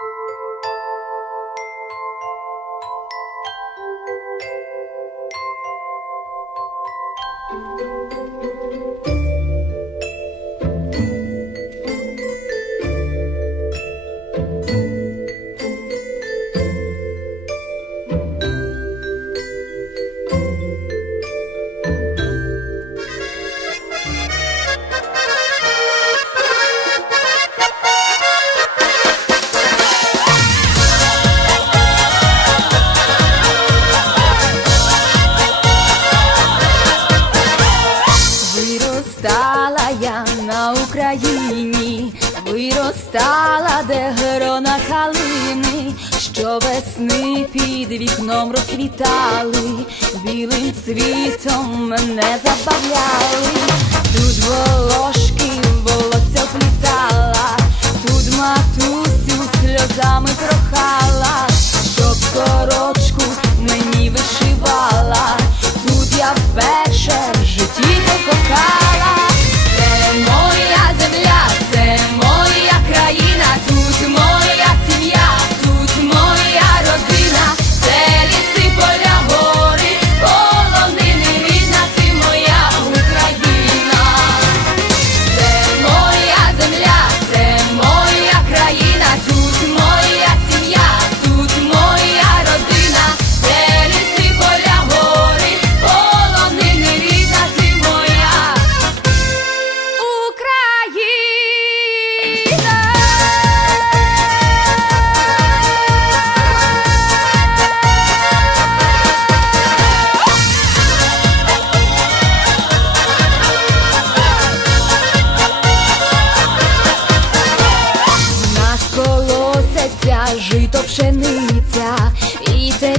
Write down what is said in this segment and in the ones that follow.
Música країні виростала, де грона калини, що весни під вікном розквітали, білим цвітом не забавляли.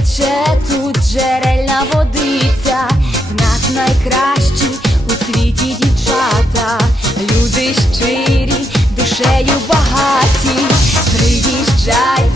тече тут джерельна водиця, в нас найкращі у світі дівчата, люди щирі, душею багаті, приїжджай.